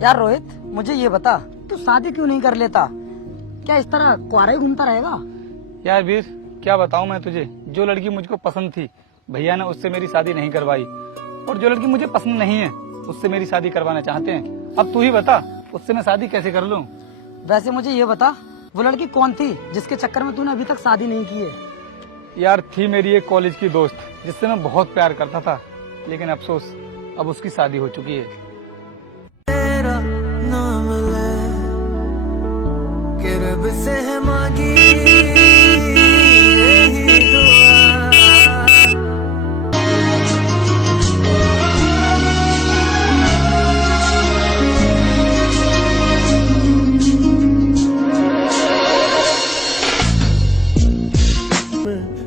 यार रोहित, मुझे ये बता, तू शादी क्यों नहीं कर लेता? क्या इस तरह कुंवारा ही घूमता रहेगा? यार वीर, क्या बताऊं मैं तुझे। जो लड़की मुझको पसंद थी, भैया ने उससे मेरी शादी नहीं करवाई, और जो लड़की मुझे पसंद नहीं है उससे मेरी शादी करवाना चाहते हैं। अब तू ही बता, उससे मैं शादी कैसे कर लूं? वैसे मुझे ये बता, वो लड़की कौन थी जिसके चक्कर में तूने अभी तक शादी नहीं की है? यार, थी मेरी एक कॉलेज की दोस्त जिससे मैं बहुत प्यार करता था, लेकिन अफसोस अब उसकी शादी हो चुकी है। तेरा नाम ले के रब से मांगी यही दुआ।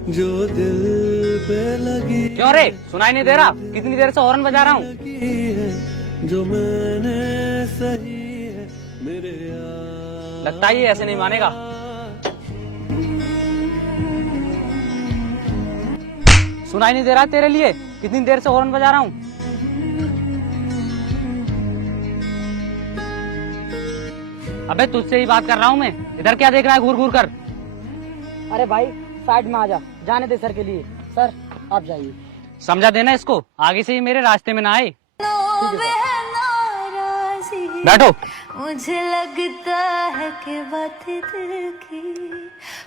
जो दिल पे लगी क्यों रे, सुनाई नहीं दे रहा? कितनी देर से हॉर्न बजा रहा हूँ। है जो मैंने सही है मेरे यार। लगता ही ऐसे नहीं मानेगा। सुनाई नहीं दे रहा तेरे लिए? कितनी देर से हॉर्न बजा रहा हूँ। अबे तुझसे ही बात कर रहा हूँ मैं, इधर क्या देख रहा है घूर घूर कर? अरे भाई साइड में आ जा, जाने दे सर के लिए। सर आप जाइए। समझा देना इसको, आगे से ही मेरे रास्ते में ना आए। बैठो। मुझे लगता है कि बात दिल की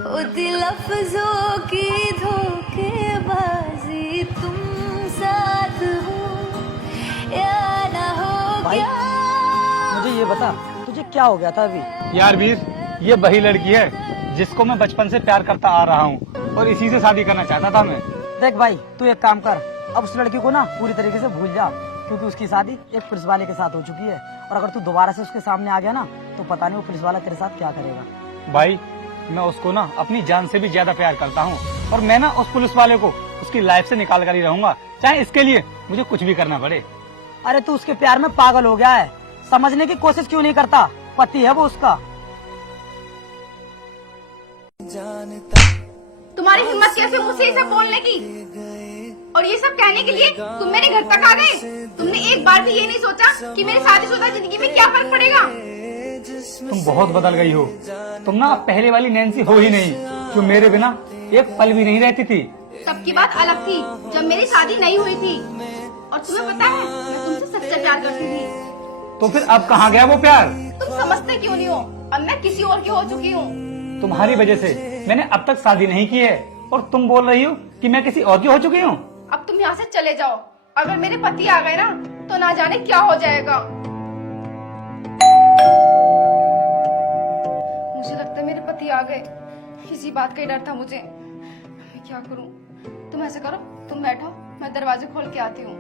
होती लफ्जों की धोखेबाजी, तुम साथ हो या ना हो। भाई मुझे ये बता, तुझे क्या हो गया था अभी? यार वीर, ये वही लड़की है जिसको मैं बचपन से प्यार करता आ रहा हूँ, और इसी से शादी करना चाहता था मैं। देख भाई, तू एक काम कर, अब उस लड़की को ना पूरी तरीके से भूल जा, क्योंकि उसकी शादी एक पुलिस वाले के साथ हो चुकी है, और अगर तू दोबारा से उसके सामने आ गया ना तो पता नहीं वो पुलिस वाला तेरे साथ क्या करेगा। भाई, मैं उसको ना अपनी जान से भी ज्यादा प्यार करता हूँ, और मैं ना उस पुलिस वाले को उसकी लाइफ से निकाल कर ही रहूंगा, चाहे इसके लिए मुझे कुछ भी करना पड़े। अरे तू उसके प्यार में पागल हो गया है, समझने की कोशिश क्यों नहीं करता? पति है वो उसका। तुम्हारी हिम्मत कैसे मुझसे ये सब बोलने की और ये सब कहने के लिए तुम मेरे घर तक आ गए? तुमने एक बार भी ये नहीं सोचा कि मेरी शादीशुदा जिंदगी में क्या फर्क पड़ेगा? तुम बहुत बदल गई हो। तुम ना पहले वाली नैन्सी हो ही नहीं, जो मेरे बिना एक पल भी नहीं रहती थी। तब की बात अलग थी, जब मेरी शादी नहीं हुई थी, और तुम्हें पता है मैं तुमसे सच्चा प्यार करती थी। तो फिर अब कहाँ गया वो प्यार? तुम समझते क्यों नहीं हो? अब मैं किसी और की हो चुकी हूँ। तुम्हारी वजह से मैंने अब तक शादी नहीं की है, और तुम बोल रही हो कि मैं किसी और की हो चुकी हूँ। अब तुम यहाँ से चले जाओ, अगर मेरे पति आ गए ना तो ना जाने क्या हो जाएगा। मुझे लगता है मेरे पति आ गए, इसी बात का ही डर था मुझे। मैं क्या करूँ? तुम ऐसे करो, तुम बैठो, मैं दरवाजे खोल के आती हूँ।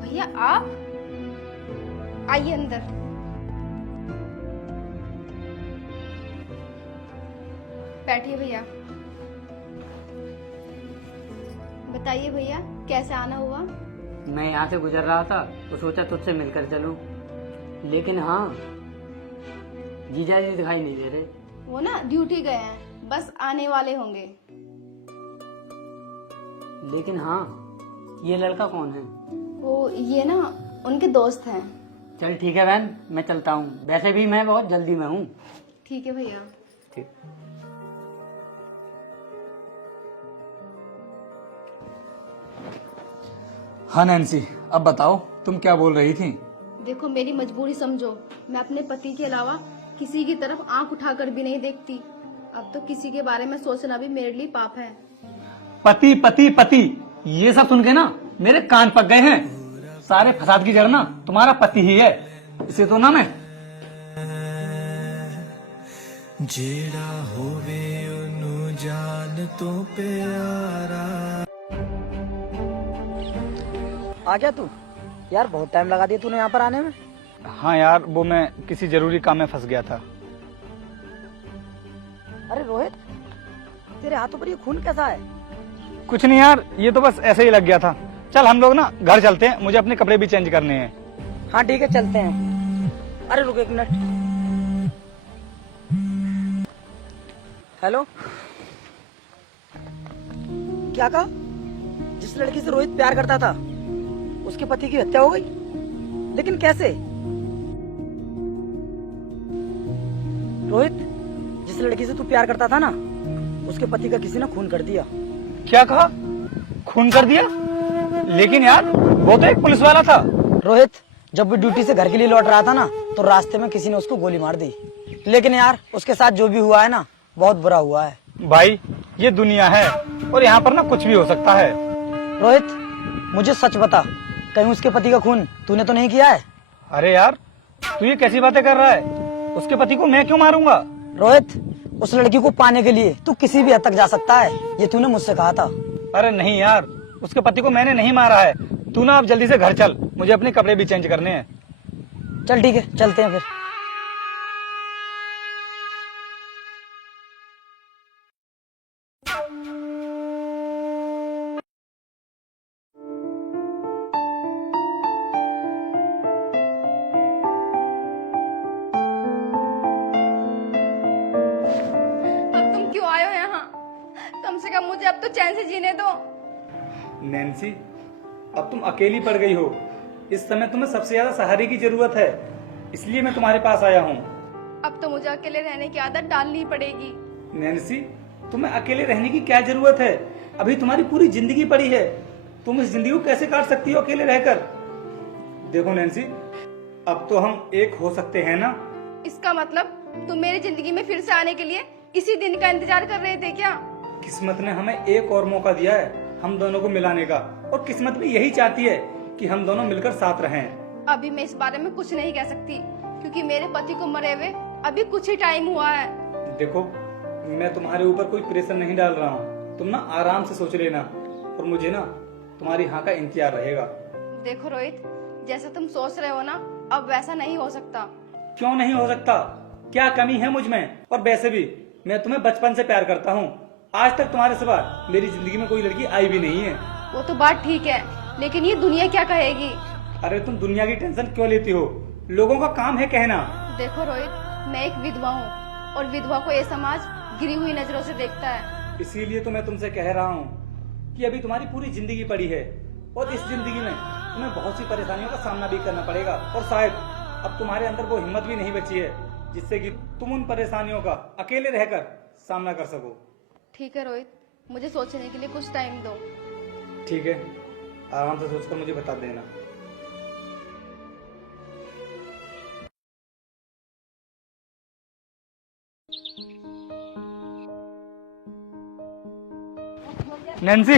भैया आप आइए अंदर। बैठिए भैया। बताइए भैया, कैसे आना हुआ? मैं यहाँ से गुजर रहा था तो सोचा तुझसे मिलकर चलूं, लेकिन हाँ, जीजा जी दिखाई नहीं दे रहे। वो ना ड्यूटी गए हैं, बस आने वाले होंगे। लेकिन हाँ, ये लड़का कौन है? वो ये ना उनके दोस्त हैं। चल ठीक है बहन, मैं चलता हूँ। वैसे भी मैं बहुत जल्दी में हूँ। ठीक है भैया। ठीक। हाँ नैन्सी, अब बताओ तुम क्या बोल रही थी? देखो मेरी मजबूरी समझो, मैं अपने पति के अलावा किसी की तरफ आंख उठाकर भी नहीं देखती। अब तो किसी के बारे में सोचना भी मेरे लिए पाप है। पति पति पति, ये सब सुन के ना मेरे कान पक गए हैं। सारे फसाद की जड़ ना तुम्हारा पति ही है, इसे तो ना मैं जेड़ा होवे उन्नु जान तो प्यारा। आ गया तू? यार बहुत टाइम लगा दिया तूने यहाँ पर आने में। हाँ यार, वो मैं किसी जरूरी काम में फंस गया था। अरे रोहित, तेरे हाथों पर ये खून कैसा है? कुछ नहीं यार, ये तो बस ऐसे ही लग गया था। चल हम लोग ना घर चलते हैं, मुझे अपने कपड़े भी चेंज करने हैं। हाँ ठीक है, चलते हैं। अरे रुक एक मिनट। हेलो, क्या कहा? जिस लड़की से रोहित प्यार करता था उसके पति की हत्या हो गई, लेकिन कैसे? रोहित, जिस लड़की से तू प्यार करता था ना, उसके पति का किसी ने खून कर दिया। क्या कहा? खून कर दिया? लेकिन यार वो तो एक पुलिस वाला था। रोहित, जब वो ड्यूटी से घर के लिए लौट रहा था ना, तो रास्ते में किसी ने उसको गोली मार दी। लेकिन यार उसके साथ जो भी हुआ है ना, बहुत बुरा हुआ है। भाई ये दुनिया है और यहाँ पर ना कुछ भी हो सकता है। रोहित, मुझे सच बता, कहीं उसके पति का खून तूने तो नहीं किया है? अरे यार तू ये कैसी बातें कर रहा है? उसके पति को मैं क्यों मारूंगा? रोहित, उस लड़की को पाने के लिए तू किसी भी हद तक जा सकता है, ये तूने मुझसे कहा था। अरे नहीं यार, उसके पति को मैंने नहीं मारा है। तू ना अब जल्दी से घर चल, मुझे अपने कपड़े भी चेंज करने हैं। चल ठीक है, चलते हैं फिर। अब तुम क्यों आए हो यहाँ? कम से कम मुझे अब तो चैन से जीने दो। नैन्सी, अब तुम अकेली पड़ गई हो। इस समय तुम्हें सबसे ज्यादा सहारे की जरूरत है, इसलिए मैं तुम्हारे पास आया हूँ। अब तो मुझे अकेले रहने की आदत डालनी पड़ेगी। नैन्सी, तुम्हें अकेले रहने की क्या जरूरत है? अभी तुम्हारी पूरी जिंदगी पड़ी है। तुम इस जिंदगी को कैसे काट सकती हो अकेले रहकर? देखो नैन्सी, अब तो हम एक हो सकते हैं ना। इसका मतलब तुम मेरी जिंदगी में फिर से आने के लिए इसी दिन का इंतजार कर रहे थे क्या? किस्मत ने हमें एक और मौका दिया है हम दोनों को मिलाने का, और किस्मत भी यही चाहती है कि हम दोनों मिलकर साथ रहें। अभी मैं इस बारे में कुछ नहीं कह सकती, क्योंकि मेरे पति को मरे हुए अभी कुछ ही टाइम हुआ है। देखो, मैं तुम्हारे ऊपर कोई प्रेशर नहीं डाल रहा हूँ। तुम ना आराम से सोच लेना, और मुझे ना तुम्हारी हाँ का इंतजार रहेगा। देखो रोहित, जैसा तुम सोच रहे हो ना, अब वैसा नहीं हो सकता। क्यों नहीं हो सकता? क्या कमी है मुझ में? और वैसे भी मैं तुम्हें बचपन से प्यार करता हूँ। आज तक तुम्हारे सिवा मेरी जिंदगी में कोई लड़की आई भी नहीं है। वो तो बात ठीक है, लेकिन ये दुनिया क्या कहेगी? अरे तुम दुनिया की टेंशन क्यों लेती हो? लोगों का काम है कहना। देखो रोहित, मैं एक विधवा हूँ और विधवा को ये समाज गिरी हुई नजरों से देखता है। इसीलिए तो मैं तुमसे कह रहा हूँ कि अभी तुम्हारी पूरी जिंदगी पड़ी है, और इस जिंदगी में तुम्हें बहुत सी परेशानियों का सामना भी करना पड़ेगा, और शायद अब तुम्हारे अंदर वो हिम्मत भी नहीं बची है जिससे कि तुम उन परेशानियों का अकेले रहकर सामना कर सको। ठीक है रोहित, मुझे सोचने के लिए कुछ टाइम दो। ठीक है, आराम से सोचकर मुझे बता देना। नैन्सी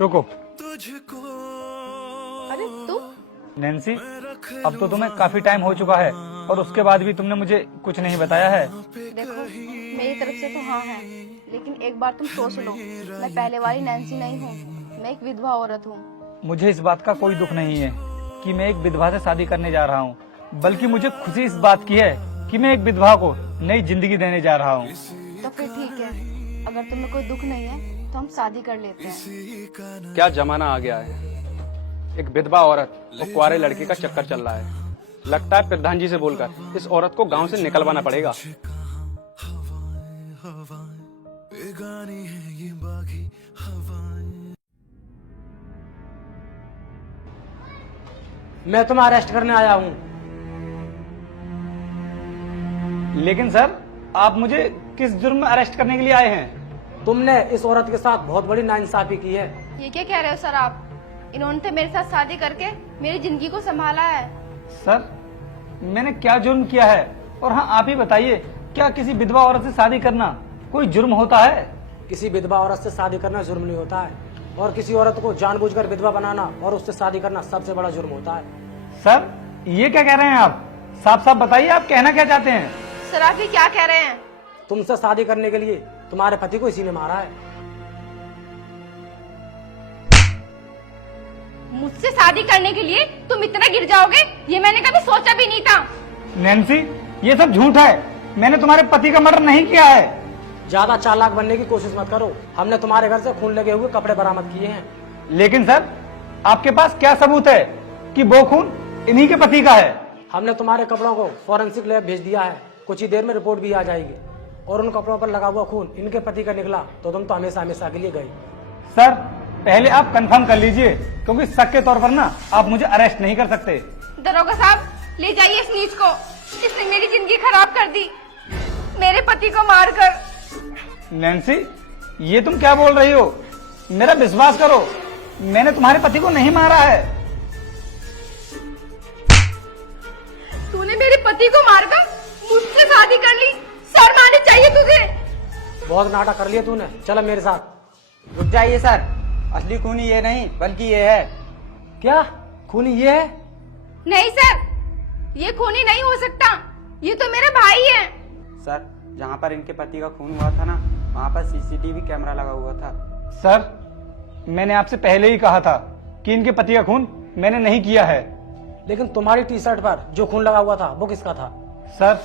रुको। तुझको अरे तू? नैन्सी, अब तो तुम्हें काफी टाइम हो चुका है, और उसके बाद भी तुमने मुझे कुछ नहीं बताया है। देखो, मेरी तरफ से तो हाँ है, लेकिन एक बार तुम सोच लो, मैं पहले वाली नैन्सी नहीं हूँ, मैं एक विधवा औरत हूँ। मुझे इस बात का कोई दुख नहीं है कि मैं एक विधवा से शादी करने जा रहा हूँ, बल्कि मुझे खुशी इस बात की है कि मैं एक विधवा को नई जिंदगी देने जा रहा हूँ। तो फिर ठीक है, अगर तुम्हें कोई दुख नहीं है तो हम शादी कर लेते हैं। क्या जमाना आ गया है, एक विधवा औरत और कुंवारे लड़के का चक्कर चल रहा है। लगता है प्रधान जी से बोलकर इस औरत को गांव से निकलवाना पड़ेगा। बेगानी है ये बागी हवाएं। मैं तुम्हें अरेस्ट करने आया हूँ। लेकिन सर, आप मुझे किस जुर्म में अरेस्ट करने के लिए आए हैं? तुमने इस औरत के साथ बहुत बड़ी नाइंसाफी की है। ये क्या कह रहे हो सर आप? इन्होंने तो मेरे साथ शादी करके मेरी जिंदगी को संभाला है। सर, मैंने क्या जुर्म किया है? और हाँ, आप ही बताइए, क्या किसी विधवा औरत से शादी करना कोई जुर्म होता है? किसी विधवा औरत से शादी करना जुर्म नहीं होता है, और किसी औरत को जानबूझकर विधवा बनाना और उससे शादी करना सबसे बड़ा जुर्म होता है। सर, ये क्या कह रहे हैं आप? साफ साफ बताइए, आप कहना क्या चाहते हैं? सर आप ये क्या कह रहे हैं? तुमसे शादी करने के लिए तुम्हारे पति को इसी ने मारा है। मुझसे शादी करने के लिए तुम इतना गिर जाओगे, ये मैंने कभी सोचा भी नहीं था। नैन्सी, ये सब झूठ है। मैंने तुम्हारे पति का मर्डर नहीं किया है। ज्यादा चालाक बनने की कोशिश मत करो। हमने तुम्हारे घर से खून लगे हुए कपड़े बरामद किए हैं। लेकिन सर, आपके पास क्या सबूत है कि वो खून इन्हीं के पति का है? हमने तुम्हारे कपड़ों को फॉरेंसिक लैब भेज दिया है, कुछ ही देर में रिपोर्ट भी आ जाएगी, और उन कपड़ों पर लगा हुआ खून इनके पति का निकला तो तुम तो हमेशा हमेशा के लिए गई। सर, पहले आप कंफर्म कर लीजिए, क्योंकि शक के तौर पर ना आप मुझे अरेस्ट नहीं कर सकते। दरोगा साहब, ले जाइए इस नीच को, इसने मेरी जिंदगी खराब कर दी, मेरे पति को मारकर। नैन्सी, ये तुम क्या बोल रही हो? मेरा विश्वास करो, मैंने तुम्हारे पति को नहीं मारा है। तूने मेरे पति को मारकर मुझसे शादी कर ली, शर्म आनी चाहिए तुझे। बहुत नाटक कर लिया तूने, चल अब मेरे साथ। रुक जाइए सर, असली खूनी ये नहीं बल्कि ये है। क्या खूनी ये है? नहीं सर, ये खूनी नहीं हो सकता, ये तो मेरा भाई है। सर, जहाँ पर इनके पति का खून हुआ था ना, वहाँ पर सीसीटीवी कैमरा लगा हुआ था। सर, मैंने आपसे पहले ही कहा था कि इनके पति का खून मैंने नहीं किया है। लेकिन तुम्हारी टी शर्ट पर जो खून लगा हुआ था वो किसका था? सर,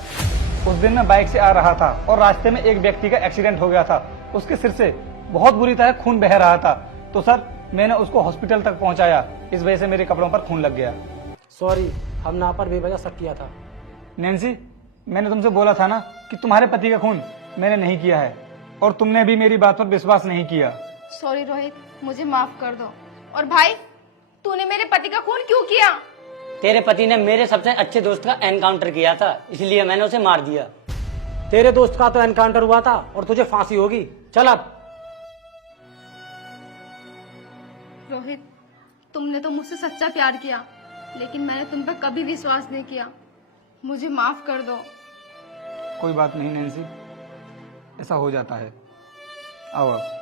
उस दिन मैं बाइक से आ रहा था और रास्ते में एक व्यक्ति का एक्सीडेंट हो गया था। उसके सिर से बहुत बुरी तरह खून बह रहा था, तो सर मैंने उसको हॉस्पिटल तक पहुंचाया। इस वजह से मेरे कपड़ों पर खून लग गया। सॉरी, हमने आप पर बेवजह शक किया था। नैन्सी, मैंने तुमसे बोला था ना कि तुम्हारे पति का खून मैंने नहीं किया है, और तुमने भी मेरी बात पर विश्वास नहीं किया। सॉरी रोहित, मुझे माफ कर दो। और भाई, तूने मेरे पति का खून क्यों किया? तेरे पति ने मेरे सबसे अच्छे दोस्त का एनकाउंटर किया था, इसलिए मैंने उसे मार दिया। तेरे दोस्त का तो एनकाउंटर हुआ था और तुझे फांसी होगी। चल अब। रोहित, तुमने तो मुझसे सच्चा प्यार किया, लेकिन मैंने तुम पर कभी विश्वास नहीं किया। मुझे माफ कर दो। कोई बात नहीं नैन्सी, ऐसा हो जाता है। आओ अब।